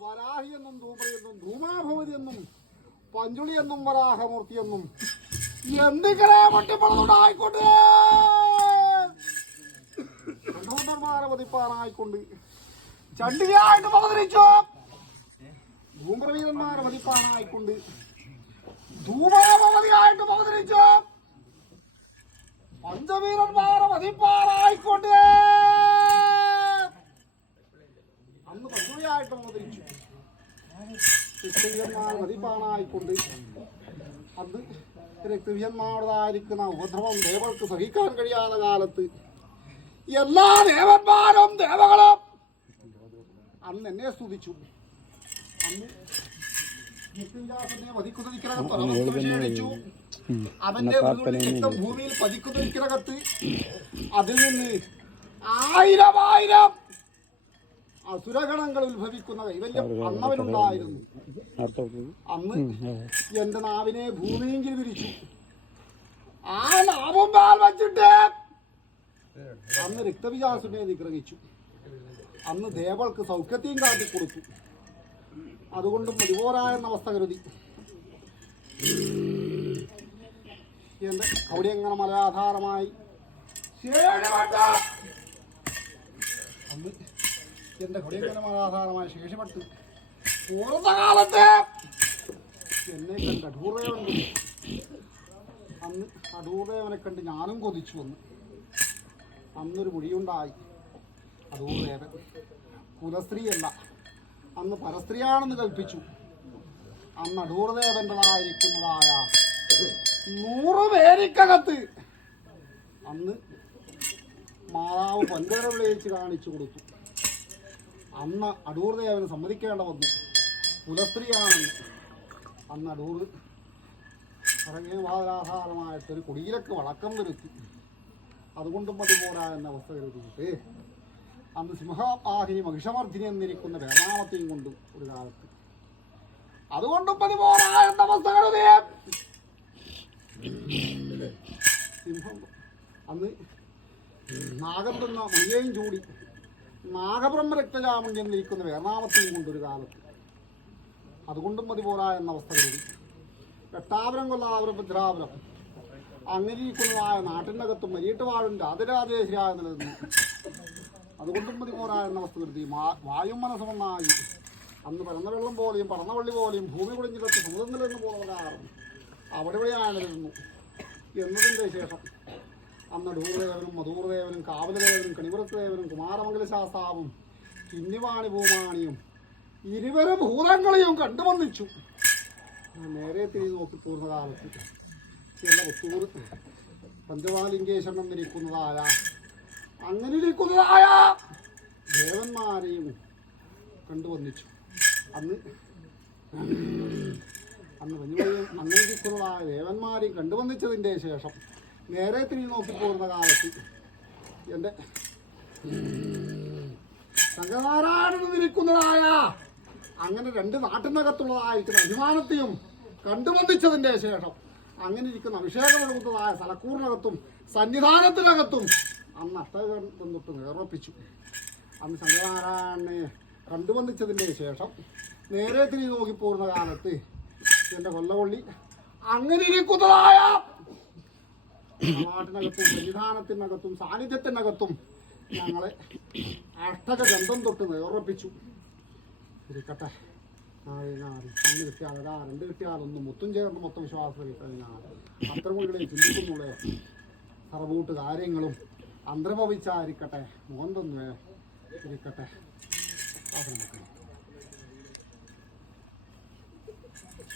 വരാഹിയെന്നും ധൂമയെന്നും ധൂമാഭവതിയെന്നും പഞ്ചുളിയെന്നും വരാഹമൂർത്തിയെന്നും എന്തിക്കനെ പൊട്ടിപ്പണതുണ്ടായിക്കൊണ്ട് കണ്ടോണ്ടന്മാരെ വധിപ്പാനായിക്കൊണ്ട് ചണ്ഡികയായിട്ട് അവതരിച്ചു. ധൂമ്രവീരന്മാരെ വധിപ്പാനായിക്കൊണ്ട് ധൂമാഭവതിയായിട്ട് അവതരിച്ചു. പഞ്ചവീരന്മാരെ വധിപ്പാനായിക്കൊണ്ട് അന്ന് പഞ്ചുളിയായിട്ട് അവതരിച്ചു. രക്തവീരന്മാരെ വധിപ്പാനായിക്കൊണ്ട് അത് രക്തവീരന്മാരുടേതായിരിക്കുന്ന ഉപദ്രവം ദേവർക്ക് സഹിക്കാൻ കഴിയാത്ത കാലത്ത് എല്ലാ ദേവന്മാരും ദേവകളും അന്ന് എന്നെ സ്തുതിച്ചു. അന്ന് വധിക്കുന്നതിക്കകത്ത് അവന്റെ രക്തം ഭൂമിയിൽ പതിക്കുന്നതിക്കകത്ത് അതിൽ നിന്ന് 1000 അസുരഗണങ്ങൾ ഉത്ഭവിക്കുന്ന കൈവല്യം അന്നവനുണ്ടായിരുന്നു. അന്ന് എന്റെ നാവിനെ ഭൂമിയെങ്കിൽ വിരിച്ചു. ആ നാവും പാൽ വച്ചിട്ട് അന്ന് രക്തവിജാസുനെ നിഗ്രഹിച്ചു. അന്ന് ദേവൾക്ക് സൗഖ്യത്തെയും കാട്ടിക്കൊടുത്തു. അതുകൊണ്ടും മതിപോരായെന്ന അവസ്ഥ കരുതി എന്റെ കൗടിയങ്ങനെ മലയാധാരമായി അന്ന് എന്റെ കൗടിയങ്ങനെ മലയാധാരമായി ശേഷിപ്പെട്ട് പൂർവ്വ കാലത്ത് എന്നെ കണ്ട് അടൂർദേവൻ അന്ന് അടൂർദേവനെ കണ്ട് ഞാനും കൊതിച്ചു വന്നു. അന്നൊരു മൊഴിയുണ്ടായി. അടൂർദേവൻ കുലസ്ത്രീയല്ല, അന്ന് പരസ്ത്രീയാണെന്ന് കൽപ്പിച്ചു. അന്ന് അടൂർദേവൻ്റെതായിരിക്കുന്നതായ 100 പേരിക്കകത്ത് അന്ന് മാതാവ് പന്തേര വിളിച്ച് കാണിച്ചു കൊടുത്തു. അന്ന് അടൂർദേവന് സമ്മതിക്കേണ്ട വന്നു കുലസ്ത്രീയാണെന്ന്. അന്ന് അടൂർ ഇറങ്ങിയ വാദാധാരമായിട്ടൊരു കുടിയിലൊക്കെ വഴക്കം വരുത്തി. അതുകൊണ്ടും മതി പോരാ എന്ന അവസ്ഥ കരുതിയിട്ട് അന്ന് സിംഹവാഹിനി മഹിഷമർദ്ദിനി എന്നിരിക്കുന്ന വേർനാമത്തെയും കൊണ്ടു ഒരു കാലത്ത്. അതുകൊണ്ടും മതി പോരാ എന്ന അവസ്ഥ കരുതി സിംഹം അന്ന് നാഗം തിന്ന മണിയേയും ചൂടി നാഗബ്രഹ്മ രക്തചാമുണ്ടി എന്നിരിക്കുന്ന വേർനാമത്തെയും കൊണ്ടൊരു കാലത്ത്. അതുകൊണ്ടും മതി പോരാ എന്ന അവസ്ഥ കരുതി എട്ടാപുരം കൊല്ലാപുരം ഭദ്രാപുരം അങ്ങനെയിരിക്കുന്നതായ നാട്ടിനകത്തും മരിയിട്ട് വാഴും രാജരാജേശ്വരായ നിലനിന്നു. അതുകൊണ്ടും മതി പോരാ എന്ന അവസ്ഥ കരുതി വായും മനസ്സുമൊന്നായി അന്ന് പരന്ന വെള്ളം പോലെയും പറന്ന വള്ളി പോലെയും ഭൂമി കുടിഞ്ഞിടത്ത് സമുദ്രം നിലനിന്ന് പോകുന്ന കാരണം അവിടെ ഇവിടെയാണ് നിലനിന്നു എന്നതിൻ്റെ ശേഷം അന്ന് ഡൂർദേവനും മധൂർദേവനും കാവലദേവനും കണിപുരത്തേവനും കുമാരമംഗലശാസ്താവും കിന്നിവാണി ഭൂമാണിയും 20 ഭൂതങ്ങളെയും കണ്ടുവന്നിച്ചു. നേരെ തിരിഞ്ഞ് നോക്കി പൂർണ്ണ കാലത്ത് എന്ന പുത്തൂർ പഞ്ചവാലിംഗേശ്വരൻ എന്നിരിക്കുന്നതായ അങ്ങനെ ഇരിക്കുന്നതായ ദേവന്മാരെയും കണ്ടുവന്നിച്ചു. അന്ന് അങ്ങനെ ഇരിക്കുന്നതായ ദേവന്മാരെയും കണ്ടുവന്നിച്ചതിൻ്റെ ശേഷം നേരെ തിരിഞ്ഞ് നോക്കി പോകുന്ന കാലത്ത് എൻ്റെ സംഘനാരായണനിരിക്കുന്നതായ അങ്ങനെ 2 നാട്ടിനകത്തുള്ളതായിരിക്കുന്ന അഭിമാനത്തെയും കണ്ടുവന്നിച്ചതിൻ്റെ ശേഷം അങ്ങനെ ഇരിക്കുന്ന അഭിഷേകമെടുക്കുന്നതായ തലക്കൂറിനകത്തും സന്നിധാനത്തിനകത്തും അന്ന് അഷ്ടകം തൊട്ട് നേർപ്പിച്ചു. അന്ന് സംഘനാരായണനെ കണ്ടുവന്നിച്ചതിൻ്റെ ശേഷം നേരെ തിരിഞ്ഞ് നോക്കി പോകുന്ന കാലത്ത് എൻ്റെ കൊല്ലകൊള്ളി അങ്ങനെ ഇരിക്കുന്നതായ നാട്ടിനകത്തും സന്നിധാനത്തിനകത്തും സാന്നിധ്യത്തിനകത്തും ഞങ്ങളെ അഷ്ടകം തൊട്ട് നേർപ്പിച്ചു. ഇരിക്കട്ടെ, 1 കിട്ടിയാൽ 2 കിട്ടിയാലൊന്നും മുത്തും ചേർന്ന് മൊത്തം വിശ്വാസം കഴിഞ്ഞാൽ അത്രമുകളെ ചിന്തിക്കുന്നുള്ള സർവൂട്ട് കാര്യങ്ങളും അന്തർഭവിച്ചായിരിക്കട്ടെ മോന്തൊന്ന് ഇരിക്കട്ടെ.